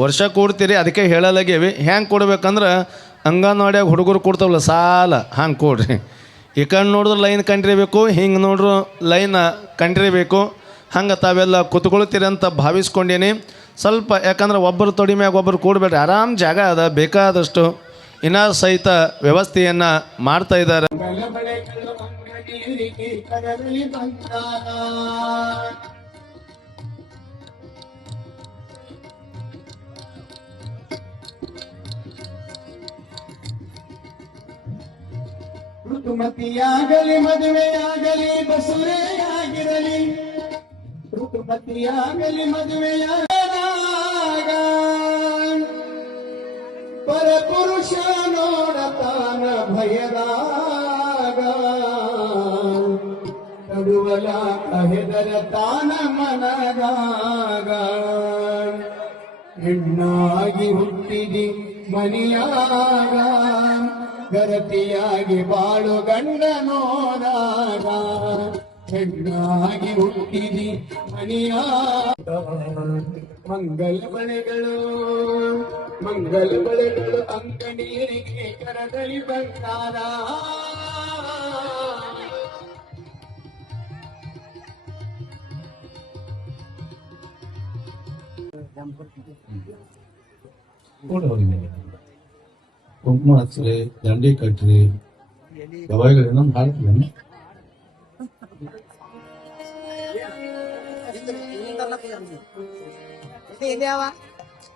ವರ್ಷ ಕೊಡ್ತೀರಿ, ಅದಕ್ಕೆ ಹೇಳಲಾಗೇವಿ ಹೆಂಗೆ ಕೊಡ್ಬೇಕಂದ್ರೆ ಅಂಗನವಾಡಿಯಾಗ ಹುಡುಗರು ಕೊಡ್ತಾವಲ್ಲ, ಸಾಲ ಹಂಗೆ ಕೊಡ್ರಿ? ಈ ಕಣ್ಣು ನೋಡಿದ್ರೆ ಲೈನ್ ಕಂಡಿರಬೇಕು, ಹಿಂಗೆ ನೋಡ್ರು ಲೈನ್ ಕಂಡಿರಬೇಕು. ಹಂಗೆ ತಾವೆಲ್ಲ ಕುತ್ಕೊಳ್ತೀರಿ ಅಂತ ಭಾವಿಸ್ಕೊಂಡೇನಿ. ಸ್ವಲ್ಪ ಯಾಕಂದ್ರೆ ಒಬ್ಬರು ತೊಡಿ ಮ್ಯಾಗ ಒಬ್ಬರು ಕೂಡಬೇಡ್ರಿ. ಆರಾಮ್ ಜಾಗ ಅದ, ಬೇಕಾದಷ್ಟು ಇನ್ನ ಸಹಿತ ವ್ಯವಸ್ಥೆಯನ್ನು ಮಾಡ್ತಾ ಇದ್ದಾರೆ. ಋತುಮತಿಯಾಗಲಿ ಮದುವೆಯಾಗಲಿ ಬಸುರೆಯಾಗಿರಲಿ ಋತುಮತಿಯಾಗಲಿ ಮದುವೆಯಾಗ ಪರಪುರುಷ ನೋಡತಾನ ಭಯದಾಗ ನಡುವಲ ಹೆದರ ತಾನ ಮನದಾಗ ಹೆಣ್ಣಾಗಿ ಹುಟ್ಟಿದಿ ಮನಿಯಾಗ ಗರತಿಯಾಗಿ ಬಾಳು ಗಂಡ ನೋದಾಗ ಹೆಣ್ಣಾಗಿ ಹುಟ್ಟಿದಿ ಮನಿಯಾಗ ಮಂಗಲ್ ಬಳೆಗಳು ಮಂಗಲ್ ಬಳೆಗಳು ಅಂಗಡಿಯರಿಗೆ ಕರದಲ್ಲಿ கூட வருங்க குங்கும அச்சரு தண்டை கற்று கவாய்கள் எல்லாம் காலத்தில் என்ன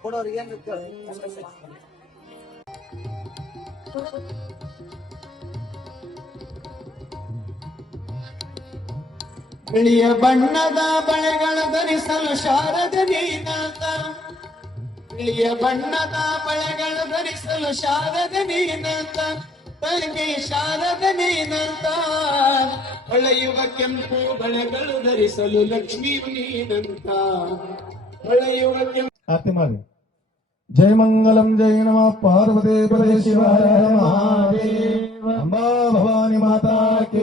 கூட வருகிறேன் ಬಿಳಿಯ ಬಣ್ಣದ ಬಳೆಗಳ ಧರಿಸಲು ಶಾರದ ನೀನಾತ ಬಿಳಿಯ ಬಣ್ಣದ ಬಳೆಗಳ ಧರಿಸಲು ಶಾರದ ನೀನಂತ ತಂಗಿ ಶಾರದ ನೀನಂತ ಹೊಳೆಯುವ ಕೆಂಪು ಬಳೆಗಳು ಧರಿಸಲು ಲಕ್ಷ್ಮೀ ನೀನಂತ. ಹೊಳೆಯುವ ಕೆಂಪು ಜಯ ಮಂಗಲಂ, ಜಯ ನಮ. ಪಾರ್ವತಿ ಪದೇ ಹರ ಮಹಾದೇವ ಅಂಬಾ ಭವಾನಿ ಮಾತಾ ಕೇ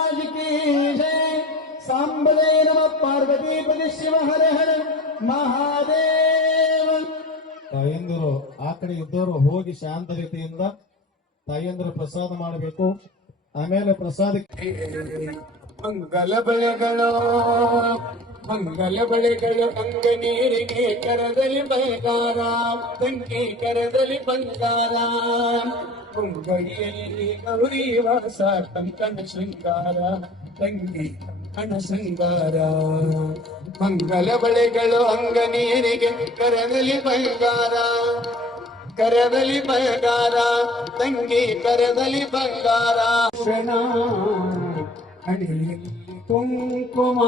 ಸಾಂಬಲೇ ನಮ. ಪಾರ್ವತಿ ಪತಿ ಶಿವ ಹರ ಹರ. ಮಹಾದೇವ. ತಾಯಂದಿರು ಆ ಕಡೆ ಇದ್ದವರು ಹೋಗಿ ಶಾಂತ ರೀತಿಯಿಂದ ತಾಯಂದಿರು ಪ್ರಸಾದ ಮಾಡಬೇಕು. ಆಮೇಲೆ ಪ್ರಸಾದ ಮಂಗಲ ಬಳೆಗಳು ಮಂಗಲ ಬಳೆಗಳು ಅಂಗ ನೀರಿಗೆ ಕರದಲ್ಲಿ ಬಂಗಾರ ತಂಗಿ ಕರದಲ್ಲಿ ಬಂಗಾರ. ಕುಂಗಡಿಯಲ್ಲಿ ಗೌರಿ ವಾಸ ಕಂಕಣ ಶೃಂಗಾರ ತಂಗಿ ಕಂಕಣ ಸಂಗಾರ ಮಂಗಲ ಬಳೆಗಳು ಅಂಗ ನೀರಿಗೆ ಕರದಲ್ಲಿ ಬಂಗಾರ. ಕರದಲ್ಲಿ ಬಂಗಾರ, ತಂಗಿ ಕರದಲ್ಲಿ ಬಂಗಾರ. ಕುಂಕುಮ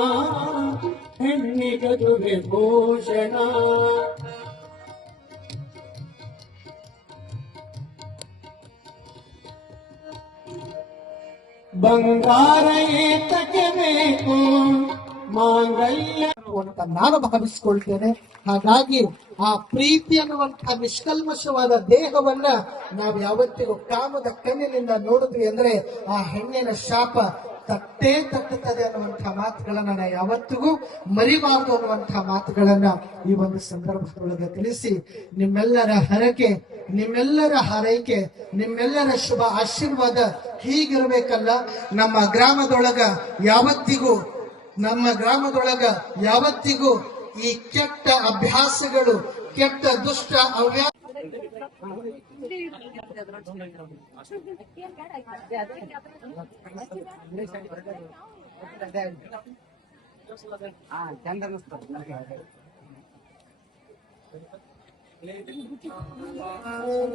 ಹೆಣ್ಣಿಗದುವೆ ಭೂಷಣ ಬಂಗಾರ ಮಾಂಗಲ್ಯ ಅಂತ ನಾನು ಭಾವಿಸ್ಕೊಳ್ತೇನೆ ಹಾಗಾಗಿ ಆ ಪ್ರೀತಿ ಅನ್ನುವಂತಹ ನಿಷ್ಕಲ್ಮಶವಾದ ದೇಹವನ್ನ ನಾವು ಯಾವತ್ತಿಗೂ ಕಾಮದ ಕಣ್ಣಿನಿಂದ ನೋಡಿದ್ವಿ ಅಂದ್ರೆ ಆ ಹೆಣ್ಣಿನ ಶಾಪ ತಟ್ಟೇ ತಟ್ಟುತ್ತದೆ ಅನ್ನುವಂತಹ ಮಾತುಗಳನ್ನ ಯಾವತ್ತಿಗೂ ಮರಿಬಾರದು ಅನ್ನುವಂತಹ ಮಾತುಗಳನ್ನ ಈ ಒಂದು ಸಂದರ್ಭದೊಳಗೆ ತಿಳಿಸಿ ನಿಮ್ಮೆಲ್ಲರ ಹರಕೆ, ನಿಮ್ಮೆಲ್ಲರ ಹಾರೈಕೆ, ನಿಮ್ಮೆಲ್ಲರ ಶುಭ ಆಶೀರ್ವಾದ ಹೀಗಿರ್ಬೇಕಲ್ಲ? ನಮ್ಮ ಗ್ರಾಮದೊಳಗ ಯಾವತ್ತಿಗೂ, ನಮ್ಮ ಗ್ರಾಮದೊಳಗ ಯಾವತ್ತಿಗೂ ಈ ಕೆಟ್ಟ ಅಭ್ಯಾಸಗಳು ಕೆಟ್ಟ ದುಷ್ಟ ಅವ್ಯಾ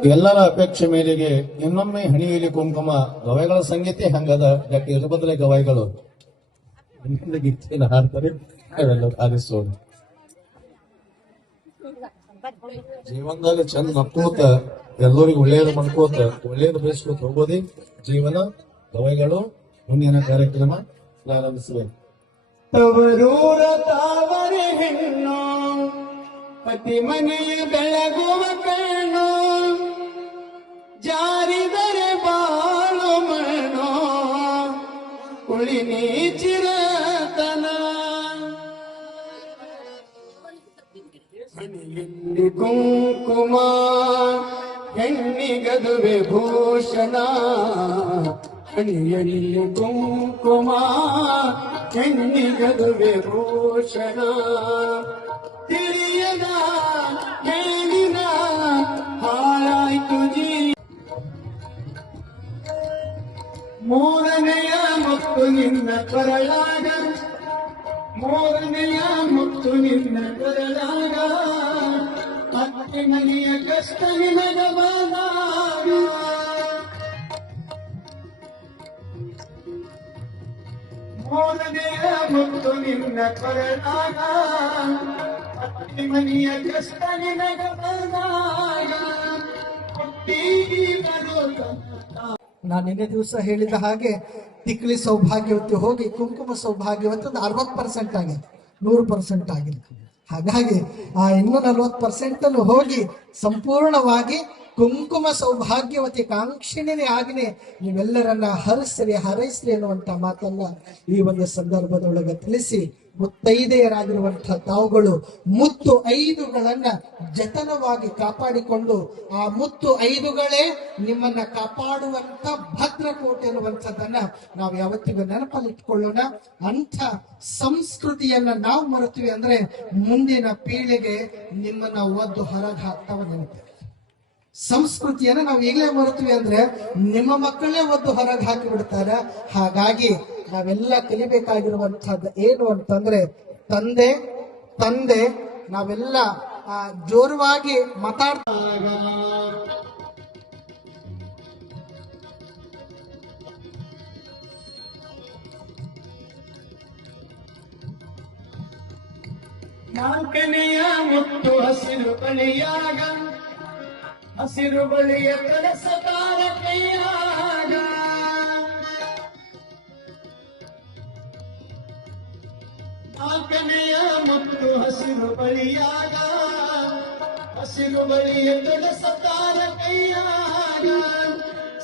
ಎಲ್ಲರ ಅಪೇಕ್ಷೆ ಮೇರೆಗೆ ಇನ್ನೊಮ್ಮೆ ಹಣಿಯಲ್ಲಿ ಕುಂಕುಮ ಗವಾಯಿಗಳ ಸಂಗೀತೆ ಹಂಗದ ಡಾಕ್ಟರ್ ಇರಬದ್ಲೆ ಗವಾಯಿಗಳು. ಮಣ್ಣಿನ ಗೀತೆಯನ್ನು ಹಾಡ್ತಾರೆ ನಾವೆಲ್ಲ ಆಲಿಸೋಣ ಜೀವನದಾಗ ಚಂದ ನಕ್ಕೋತ ಎಲ್ಲರಿಗೂ ಒಳ್ಳೇದು ಮಾಡ್ಕೋತ ಒಳ್ಳೆಯದು ಬಯಸ್ಕೋತ ಹೋಗೋದಿ. ಜೀವನ, ದವೈಗಳು, ಮುಂದಿನ ಕಾರ್ಯಕ್ರಮ ಪ್ರಾರಂಭಿಸಬೇಕು. ತವರೂರ ತಾವರೆ ಹೆಣ್ಣು ಪತಿ ಮನೆಯ ಬೆಳಗುವ ಕಣ್ಣು ಜಾರಿದರೆ ಹಣಿಯಲ್ಲಿ ಕುಂಕುಮ ಹೆಣ್ಣಿಗದುವೆ ಭೂಷಣ ಹಣಿಯಲ್ಲಿ ಕುಂಕುಮ ಹೆಣ್ಣಿಗದುವೆ ಭೂಷಣ. ತಿಳಿಯದ ಹೇಳಿನ ಹಾಳಾಯ್ತು ಜೀ ಮೂರನೆಯ ನಿನ್ನ ಮೂರನೆಯ ಮುತ್ತು ನಿನ್ನ ಕೊರಳಾಗ ಅತ್ತೆ ಮನೆಯ ಕಷ್ಟ ನಿನಗ ಬಂದಾಗ ಮೂರನೆಯ ಮುತ್ತು ನಿನ್ನ ಕೊರಳಾಗ ಅತ್ತೆ ಮನೆಯ ಕಷ್ಟ ನಿನಗ ಬಂದಾಗ ಹುಟ್ಟಿಗಿ ಬರೋದ ನಾನು ನಿನ್ನೆ ದಿವಸ ಹೇಳಿದ ಹಾಗೆ ತಿಕ್ಲಿ ಸೌಭಾಗ್ಯವತಿ ಹೋಗಿ ಕುಂಕುಮ ಸೌಭಾಗ್ಯವತಿ ಒಂದು ಅರವತ್ತು ಪರ್ಸೆಂಟ್ ಆಗಿದೆ. ನೂರು ಪರ್ಸೆಂಟ್ ಆಗಿಲ್ಲ ಹಾಗಾಗಿ ಆ ಇನ್ನೂ ನಲ್ವತ್ತು ಪರ್ಸೆಂಟ್ ಅನ್ನು ಹೋಗಿ ಸಂಪೂರ್ಣವಾಗಿ ಕುಂಕುಮ ಸೌಭಾಗ್ಯವತಿ ಕಾಂಕ್ಷಿಣಿನೇ ಆಗಿನೇ ನೀವೆಲ್ಲರನ್ನ ಹರಿಸ್ರಿ, ಹರೈಸ್ರಿ ಅನ್ನುವಂತ ಮಾತನ್ನ ಈ ಒಂದು ಸಂದರ್ಭದೊಳಗೆ ತಿಳಿಸಿ ಮುತ್ತೈದೆಯರಾಗಿರುವಂತಹ ತಾವುಗಳು ಮುತ್ತು ಐದುಗಳನ್ನ ಜತನವಾಗಿ ಕಾಪಾಡಿಕೊಂಡು ಆ ಮುತ್ತು ಐದುಗಳೇ ನಿಮ್ಮನ್ನ ಕಾಪಾಡುವಂತ ಭದ್ರಕೋಟೆ ಅನ್ನುವಂಥದ್ದನ್ನ ನಾವು ಯಾವತ್ತಿಗೂ ನೆನಪಲ್ಲಿಟ್ಕೊಳ್ಳೋಣ. ಅಂಥ ಸಂಸ್ಕೃತಿಯನ್ನ ನಾವು ಮರೆತೀವಿ ಅಂದ್ರೆ ಮುಂದಿನ ಪೀಳಿಗೆ ನಿಮ್ಮನ್ನ ಒದ್ದು ಹೊರಗೆ ಹಾಕ್ತಾವ ನೆನಪು. ಸಂಸ್ಕೃತಿಯನ್ನ ನಾವು ಈಗಲೇ ಮರೆತೀವಿ ಅಂದ್ರೆ ನಿಮ್ಮ ಮಕ್ಕಳೇ ಒದ್ದು ಹೊರಗೆ ಹಾಕಿ ಬಿಡ್ತಾರ. ಹಾಗಾಗಿ ನಾವೆಲ್ಲ ಕಲಿಬೇಕಾಗಿರುವಂತಹದ್ದು ಏನು ಅಂತಂದ್ರೆ ತಂದೆ ತಂದೆ, ನಾವೆಲ್ಲ ಜೋರವಾಗಿ ಮಾತಾಡ್ತಾ ನಾಲ್ಕನೆಯ ಮುತ್ತು ಹಸಿರು ಬಳಿಯಾಗ, ಹಸಿರು ಬಳಿಯ ಕಲಸಕಾರ ಕೈಯಾಗ ನಾಲ್ಕನೆಯ ಮುತ್ತು ಹಸಿರು ಬಳಿಯಾಗ, ಹಸಿರು ಬಳಿಯ ಸತಾರ ಕೈಯಾಗ,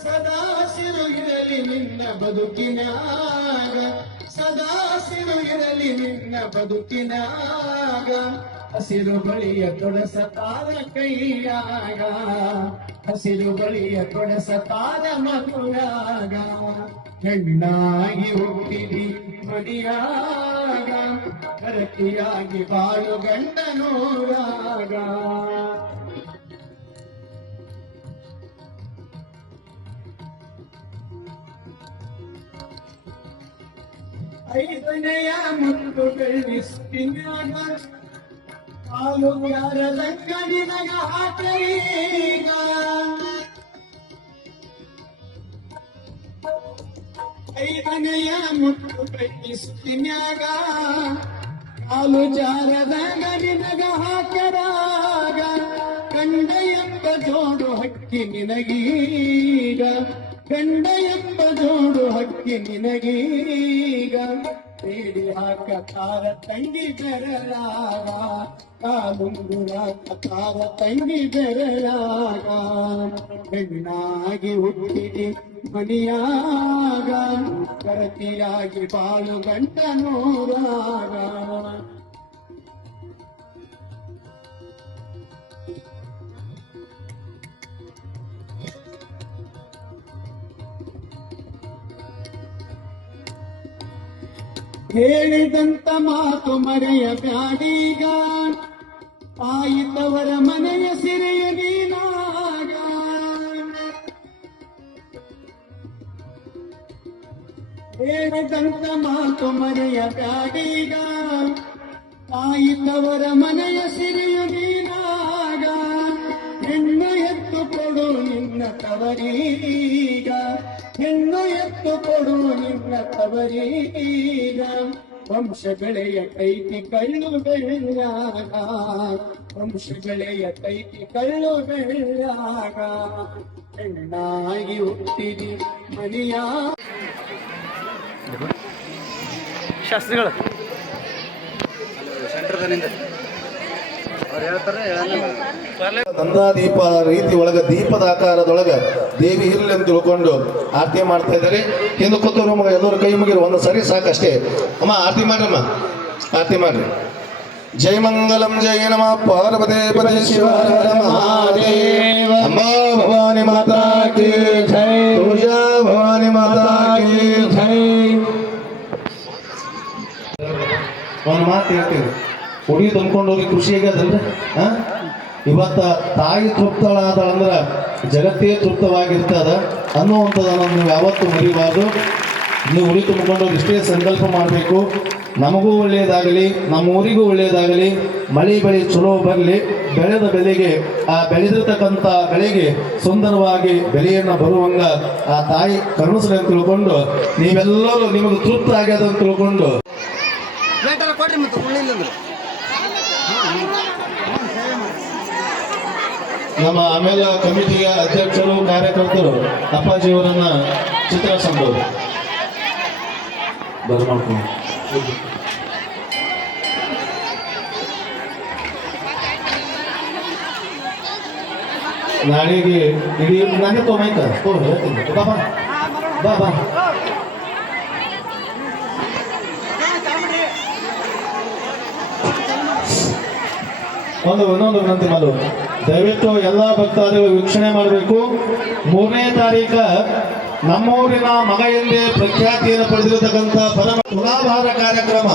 ಸದಾ ಹಸಿರು ಇರಲಿ ನಿನ್ನ ಬದುಕಿನಾಗ, ಸದಾ ಹಸಿರು ಇರಲಿ ನಿನ್ನ ಬದುಕಿನಾಗ, ಹಸಿರು ಬಳಿಯ ತೊಡಸ ತಾರ ಕೈಯಾಗ, ಹಸಿರು ಬಳಿಯ ತೊಡಸ ತಾರ ಮಗುಯಾಗ ಹೆಣ್ಣಾಗಿ ಹುಟ್ಟಿದಿ. ಮಡಿಯಾಗ ಕರತಿಯಾಗಿ ಬಾಳು ಗಂಡನೂರಾಗ ಐದನೆಯ ಮುತ್ತು ಬೆಳ್ಳಿಸ್ತಿನಾಗ ಹಾಲು ಯಾರದಂಗಡಿನಗ ಹಾಕೀಗ ಐದನೆಯ ಮುತ್ತು ಬೆಳ್ಳಿಸ್ತಿನ್ಯಾಗ ಕಾಲು ಜಾರದ ಗಡಿನಗ ಹಾಕರಾಗ ಗಂಡ ಎಂಬ ಜೋಡು ಹಕ್ಕಿ ನಿನಗೀಗ ಗಂಡ ಎಂಬ ಜೋಡು ಹಕ್ಕಿ ನಿನಗೀಗ, ಬೇಡಿ ಹಾಕ ತಾರ ತಂಗಿ ಬೆರಳಾಗ ಕಾಲುಂಗುರ ತಾರ ತಂಗಿ ಬೆರಲಾಗ ಹೆಣ್ಣಾಗಿ ಹುಟ್ಟಿದಿ ಮನಿಯಾಗ ಕರತಿಯಾಗಿ ಬಾಳು ಗಂಟ ನೂರಾಗ. ಹೇಳಿದಂತ ಮಾತು ಮರೆಯ ಬ್ಯಾಡೀಗ ಆಯಿತವರ ಮನೆಯ ಸಿರೆಯ ನೀನಾಗ ಹೇಳಿದಂತ ಮಾತು ಮರೆಯ ಬ್ಯಾಡೀಗ ಆಯಿತವರ ಮನೆಯ ಸಿರಿಯು ನೀನಾಗ. ಹೆಣ್ಣು ಎತ್ತು ಕೊಡು ನಿನ್ನ ತವರೀಗ. ಹೆಣ್ಣು ಎತ್ತು ಕೊಡು ನಿನ್ನ ತವರೀಗ. ವಂಶ ಬೆಳೆಯ ಕೈತಿ ಕಳ್ಳು ಬೆಳ್ಳಾಗ. ವಂಶ ಬೆಳೆಯ ಕೈತಿ ಕಳ್ಳು ಬೆಳ್ಳಾಗ. ಹೆಣ್ಣಾಗಿ ಹುಟ್ಟಿದಿ ಮನೆಯ ಶಾಸ್ತ್ರಿಗಳು. ದೀಪ ರೀತಿ ಒಳಗ ದೀಪದ ಆಕಾರದೊಳಗ ದೇವಿ ಇರ್ಲಿ ಅಂತ ತಿಳ್ಕೊಂಡು ಆರತಿ ಮಾಡ್ತಾ ಇದ್ದಾರೆ. ಹಿಂದೆ ಕೂತವ್ರು ಮಗ ಎಲ್ಲರೂ ಕೈ ಮುಗಿರು ಒಂದು ಸರಿ ಸಾಕಷ್ಟೇ. ಅಮ್ಮ ಆರತಿ ಮಾಡ್ರಮ್ಮ ಆರತಿ ಮಾಡ್ರಿ. ಜೈ ಮಂಗಲಂ ಜೈ ನಮ. ಪಾರ್ವದೇ ಪದೇ ಶಿವ ಮಹಾದೇವ. ಅಂಬಾ ಭವಾನಿ ಮಾತಾ ಕಿ ಒಂದು ಹೇಳ್ತೀವಿ ಹುಡುಗಿ ತುಂಬ್ಕೊಂಡು ಹೋಗಿ ಖುಷಿ ಆಗ್ಯದಲ್ರಿ ಹಾ ಇವತ್ತ ತಾಯಿ ತೃಪ್ತಳಾದಳಂದ್ರ ಜಗತ್ತೇ ತೃಪ್ತವಾಗಿರ್ತದ ಅನ್ನುವಂಥದ್ದನ್ನು ನೀವು ಯಾವತ್ತೂ ಮರಿಬಾರ್ದು. ನೀವು ಉಡಿ ತುಂಬಿಕೊಂಡು ಇಷ್ಟೇ ಸಂಕಲ್ಪ ಮಾಡಬೇಕು. ನಮಗೂ ಒಳ್ಳೆಯದಾಗಲಿ ನಮ್ಮ ಊರಿಗೂ ಒಳ್ಳೆಯದಾಗಲಿ ಮಳೆ ಬೆಳೆ ಚಲೋ ಬರಲಿ, ಬೆಳೆದ ಬೆಲೆಗೆ, ಆ ಬೆಳೆದಿರ್ತಕ್ಕಂಥ ಬೆಳೆಗೆ ಸುಂದರವಾಗಿ ಬೆಲೆಯನ್ನು ಬರುವಂಗ ಆ ತಾಯಿ ಕರುಣಿಸಲಿ ಅಂತ ತಿಳ್ಕೊಂಡು ನೀವೆಲ್ಲರೂ ನಿಮಗೆ ತೃಪ್ತ ಆಗ್ಯದ ಅಂತ ತಿಳ್ಕೊಂಡು ಕೊಡ್ರಿ ನಮ್ಮ ಆಮೇಲೆ ಕಮಿಟಿಯ ಅಧ್ಯಕ್ಷರು, ಕಾರ್ಯಕರ್ತರು ಅಪ್ಪಾಜಿಯವರನ್ನ ಚಿತ್ರಿಸಬಹುದು ಬರ್ಮಾಡ್ಕೊಂಡು ನಾಳೆಗೆ ಇಡೀ ನಾನೇ ತೊಗೊಂಬೈಕ ತೋ ಹೇಳ್ತೀನಿ ಬಾ ಬಾ. ಬಾ ಬಾ. ಒಂದು ಒಂದೊಂದು ವಿನಂತಿ ಮಾಡು. ದಯವಿಟ್ಟು ಎಲ್ಲ ಭಕ್ತಾದಿಗಳು ವೀಕ್ಷಣೆ ಮಾಡಬೇಕು. ಮೂರನೇ ತಾರೀಕ ನಮ್ಮೂರಿನ ಮಗ ಎಂದೇ ಪ್ರಖ್ಯಾತಿಯನ್ನು ಪಡೆದಿರತಕ್ಕಂಥ ಪರಮ ತುಲಾಭಾರ ಕಾರ್ಯಕ್ರಮ.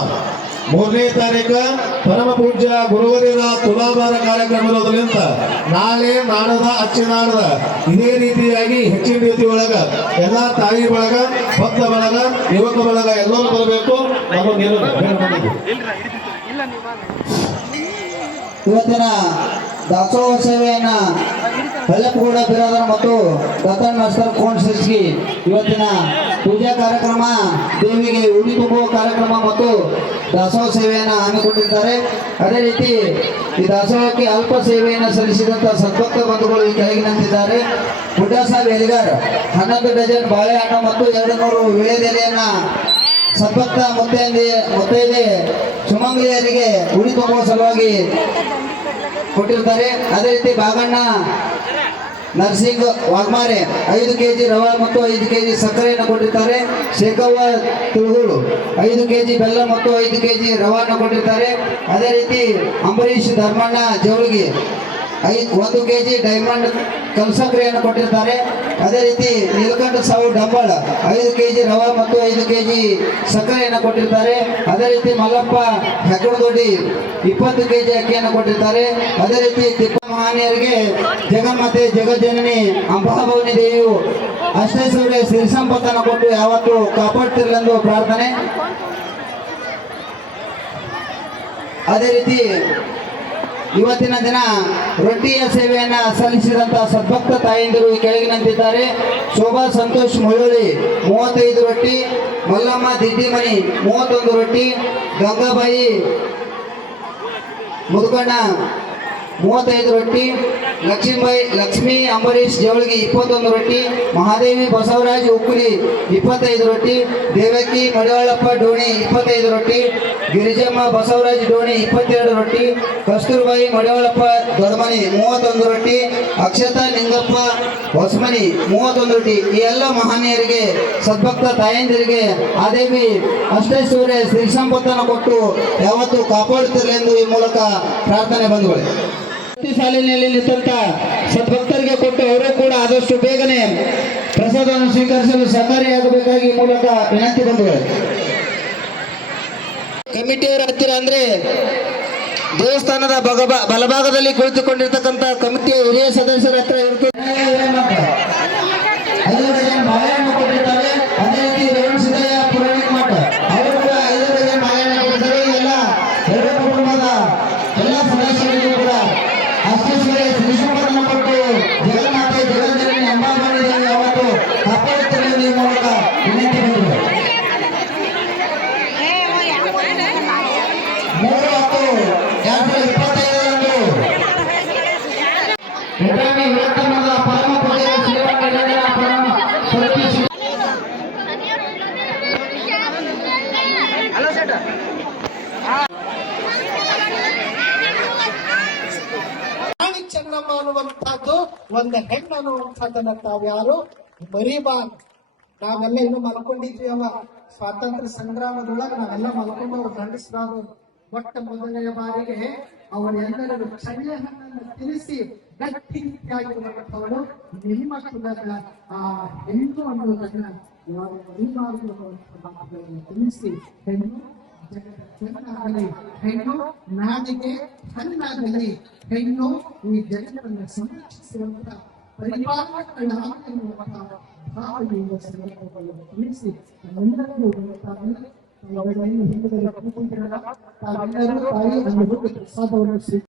ಮೂರನೇ ತಾರೀಕ ಪರಮ ಪೂಜ್ಯ ಗುರುವರಿನ ತುಲಾಭಾರ ಕಾರ್ಯಕ್ರಮ ನಾಳೆ ನಾಡದ ಅಚ್ಚಿನಾಡದ ಇದೇ ರೀತಿಯಾಗಿ ಹೆಚ್ಚಿನ ರೀತಿ ಒಳಗ ಎಲ್ಲ ತಾಯಿ ಬಳಗ, ಭಕ್ತ ಬಳಗ, ಯುವಕ ಬಳಗ ಎಲ್ಲರೂ ಬರಬೇಕು. ನಮಗೆ ಇವತ್ತಿನ ದಾಸೋಹ ಸೇವೆಯನ್ನ ಬೆಲ್ಲಪಗೌಡ ಬಿರಾದರ ಮತ್ತು ದತ್ತನ್ ಕೋಣಸಿರ್ಸ್ಗಿ ಇವತ್ತಿನ ಪೂಜಾ ಕಾರ್ಯಕ್ರಮ, ದೇವಿಗೆ ಉಡಿ ತುಂಬುವ ಕಾರ್ಯಕ್ರಮ ಮತ್ತು ದಾಸೋಹ ಸೇವೆಯನ್ನು ಹಮ್ಮಿಕೊಂಡಿದ್ದಾರೆ. ಅದೇ ರೀತಿ ಈ ದಾಸೋಹಕ್ಕೆ ಅಲ್ಪ ಸೇವೆಯನ್ನು ಸಲ್ಲಿಸಿದಂಥ ಸದ್ಭಕ್ತ ಬಂಧುಗಳು ಈ ಕೆಳಗಿನಂತಿದ್ದಾರೆ ಬುಡ್ಡಾ ಸಾಹೇಬ್ ಎಲಿಗಾರ್ ಹನ್ನೊಂದು ಡಜನ್ ಬಾಳೆಹಣ್ಣು ಮತ್ತು ಎರಡು ನೂರು ವಿಳೆದೆಲೆಯನ್ನ ಸದ್ಭಕ್ತ ಮುತ್ತೈದೆ ಮುತ್ತೈದೆ ಸುಮಂಗಲಿಯರಿಗೆ ಉಳಿ ತುಂಬುವ ಸಲುವಾಗಿ ಕೊಟ್ಟಿರ್ತಾರೆ ಅದೇ ರೀತಿ ಬಾಗಣ್ಣ, ನರ್ಸಿಂಗ್, ವಾಗ್ಮಾರೆ ಐದು ಕೆ ಜಿ ರವೆ ಮತ್ತು ಐದು ಕೆ ಜಿ ಸಕ್ಕರೆಯನ್ನು ಕೊಟ್ಟಿರ್ತಾರೆ ಶೇಖವ್ವ ತುಳುಗೂರು ಐದು ಕೆ ಜಿ ಬೆಲ್ಲ ಮತ್ತು ಐದು ಕೆ ಜಿ ರವನ್ನು ಕೊಟ್ಟಿರ್ತಾರೆ ಅದೇ ರೀತಿ ಅಂಬರೀಷ್ ಧರ್ಮಣ್ಣ ಜವಳಿಗೆ ಒಂದು ಕೆ ಜಿ ಡೈಮಂಡ್ ಕಲ್ಸಕ್ರಿಯನ್ನು ಕೊಟ್ಟಿರ್ತಾರೆ. ಅದೇ ರೀತಿ ನೀಲಕಂಠ ಸಾವು ಡಂಬಳ, ಐದು ಕೆ ಜಿ ರವೆ ಮತ್ತು ಐದು ಕೆ ಜಿ ಸಕ್ಕರೆಯನ್ನು ಕೊಟ್ಟಿರ್ತಾರೆ. ಅದೇ ರೀತಿ ಮಲ್ಲಪ್ಪ ಹೆಗ್ಗಡದೊಡ್ಡಿ ಇಪ್ಪತ್ತು ಕೆ ಜಿ ಅಕ್ಕಿಯನ್ನು ಕೊಟ್ಟಿರ್ತಾರೆ. ಅದೇ ರೀತಿ ತಿಪ್ಪ ಮಹಾನಿಯರಿಗೆ ಜಗನ್ಮಾತೆ ಜಗಜ್ಜನನಿ ಅಂಬಾಭವನಿ ದೇವಿಯು ಅಷ್ಟೈಶ್ವರ್ಯ ಸಿರಿ ಸಂಪತ್ತನ್ನು ಕೊಟ್ಟು ಯಾವತ್ತು ಕಾಪಾಡ್ತಿರಲೆಂದು ಪ್ರಾರ್ಥನೆ. ಅದೇ ರೀತಿ ಇವತ್ತಿನ ದಿನ ರೊಟ್ಟಿಯ ಸೇವೆಯನ್ನ ಸಲ್ಲಿಸಿದಂತ ಸದ್ಭಕ್ತ ತಾಯಂದಿರು ಈ ಕೆಳಗಿನಂತಿದ್ದಾರೆ. ಶೋಭಾ ಸಂತೋಷ್ ಮುಳ್ಳೋಳಿ, ಮೂವತ್ತೈದು ರೊಟ್ಟಿ, ಮಲ್ಲಮ್ಮ ದಿಡ್ಡಿಮನಿ ಮೂವತ್ತೊಂದು ರೊಟ್ಟಿ, ಗಂಗಾಬಾಯಿ ಮುದುಕಣ್ಣ ಮೂವತ್ತೈದು ರೊಟ್ಟಿ ಲಕ್ಷ್ಮೀಬಾಯಿ ಲಕ್ಷ್ಮೀ ಅಂಬರೀಶ್ ಜವಳಿಗೆ ಇಪ್ಪತ್ತೊಂದು ರೊಟ್ಟಿ, ಮಹಾದೇವಿ ಬಸವರಾಜ್ ಉಕ್ಕುಲಿ ಇಪ್ಪತ್ತೈದು ರೊಟ್ಟಿ, ದೇವಕಿ ಮಡಿವಾಳಪ್ಪ ಡೋಣಿ ಇಪ್ಪತ್ತೈದು ರೊಟ್ಟಿ, ಗಿರಿಜಮ್ಮ ಬಸವರಾಜ್ ಡೋಣಿ ಇಪ್ಪತ್ತೆರಡು ರೊಟ್ಟಿ, ಕಸ್ತೂರ್ಬಾಯಿ ಮಡಿವಾಳಪ್ಪ ದೊಡ್ಮನಿ ಮೂವತ್ತೊಂದು ರೊಟ್ಟಿ, ಅಕ್ಷತಾ ನಿಂಗಪ್ಪ ಹೊಸಮನಿ ಮೂವತ್ತೊಂದು ರೊಟ್ಟಿ. ಈ ಎಲ್ಲ ಮಹನೀಯರಿಗೆ, ಸದ್ಭಕ್ತ ತಾಯಂದಿರಿಗೆ ಆದೇವಿ ಅಷ್ಟೈಶ್ವರ್ಯ ಶ್ರೀ ಸಂಪತ್ತನ್ನು ಕೊಟ್ಟು ಯಾವತ್ತೂ ಕಾಪಾಡುತ್ತಿರಲಿ ಎಂದು ಈ ಮೂಲಕ ಪ್ರಾರ್ಥನೆ ಪ್ರತಿ ಸಾಲಿನಲ್ಲಿ ನಿಂತ ಸದ್ಭಕ್ತರಿಗೆ ಕೊಟ್ಟು ಅವರು ಕೂಡ ಆದಷ್ಟು ಬೇಗನೆ ಪ್ರಸಾದವನ್ನು ಸ್ವೀಕರಿಸಲು ಸಹಕಾರಿಯಾಗಬೇಕಾಗಿ ಮೂಲಕ ವಿನಂತಿ ಬಂದಿದೆ. ಕಮಿಟಿಯವರ ಹತ್ತಿರ ಅಂದ್ರೆ ದೇವಸ್ಥಾನದ ಬಲಭಾಗದಲ್ಲಿ ಕುಳಿತುಕೊಂಡಿರ್ತಕ್ಕಂಥ ಕಮಿಟಿಯ ಹಿರಿಯ ಸದಸ್ಯರ ಹತ್ರ ಇರ್ತದೆ ಐದು ಡಜನ್ ಬಾಳೆಹಣ್ಣು ಕೊಟ್ಟಿರ್ತಾರೆ ಅದೇ ರೀತಿ ರೇವಣ ಸಿದ್ದಯ್ಯ ಪುರಾಣಿಕ ಮಠ ಅವರು ಕೂಡ ಐದು ಡಜನ್ ಬಾಳೆಹಣ್ಣು ಕೊಟ್ಟಿದ್ದಾರೆ ಎಲ್ಲ ಎರಡು ಕುಟುಂಬದ ಎಲ್ಲ ಸದಸ್ಯರಿಗೂ ಕೂಡ ಅಷ್ಟೇಶ್ವರಿ ಶ್ರೀ ಕೊಟ್ಟು ಜಗನ್ಮಾತೆ ಜಗಜ್ಜನನಿ ಅಂಬಾಬಾಣಿ ದೇವಿ ಅವತ್ತು ಕಾಪಾಡುತ್ತಿರಲಿ ಮೂರು ಹತ್ತು ಎರಡು ಸಾವಿರದ ಇಪ್ಪತ್ತೈದರಂದು ಎಕರೆಗೆ ವಿರಕ್ತಮದ ಪರಮ ಪೂಜೆಯ ಶ್ರೀರಂಗೇಶ್ವರ ಪರಮ ಸ್ವರೂಪಿ ಶ್ರೀ ಹಲೋ ಸೇಟ ರಾಣಿ ಚೆನ್ನಮ್ಮ ಅನ್ನುವಂಥದ್ದು ಒಂದು ಹೆಣ್ಣು ಅನ್ನುವಂಥದ್ದನ್ನ ತಾವ್ಯಾರು ಮರಿಬಾರ್ದು. ನಾವೆಲ್ಲ ಇನ್ನು ಮಲ್ಕೊಂಡಿದ್ವಿ ಅವ ಸ್ವಾತಂತ್ರ್ಯ ಸಂಗ್ರಾಮದೊಳಗೆ ನಾವೆಲ್ಲ ಮಲ್ಕೊಂಡು ಅವ್ರು ಗಂಡಸರಾದ್ರು ಮೊಟ್ಟ ಮೊದಲನೇ ಬಾರಿಗೆ ಹಣ್ಣನ್ನು ಕ್ಷಣ್ಯಹಣ್ಣನ್ನು ತಿನ್ನಿಸಿ ಗಟ್ಟಿಯಾಗಿರುವಂಥವಳು ನಿಮ್ಮ ಕುಲದ ಆ ಹೆಣ್ಣು ಅನ್ನುವುದನ್ನ ತಿಳಿಸಿ ಹೆಣ್ಣು ಚೆನ್ನಾಗಲಿ. ಹೆಣ್ಣು ನಾಡಿಗೆ ಹಣ್ಣಾಗಲಿ. ಹೆಣ್ಣು ಈ ಜಗತ್ತನ್ನು ಸಂರಕ್ಷಿಸುವಂತ ಪರಿಪಾಲನೆಗಳಾಗಿರುವಂತಹ ಭಾವನೆಯಿಂದ ಸಂದರ್ಭವನ್ನು ತಿಳಿಸಿ ನಮ್ಮೆಲ್ಲರಿಗೂ ತಾವೆಲ್ಲ ತಾವೆಲ್ಲರೂ ತಾಯಿ ಪ್ರಸಾದವನ್ನು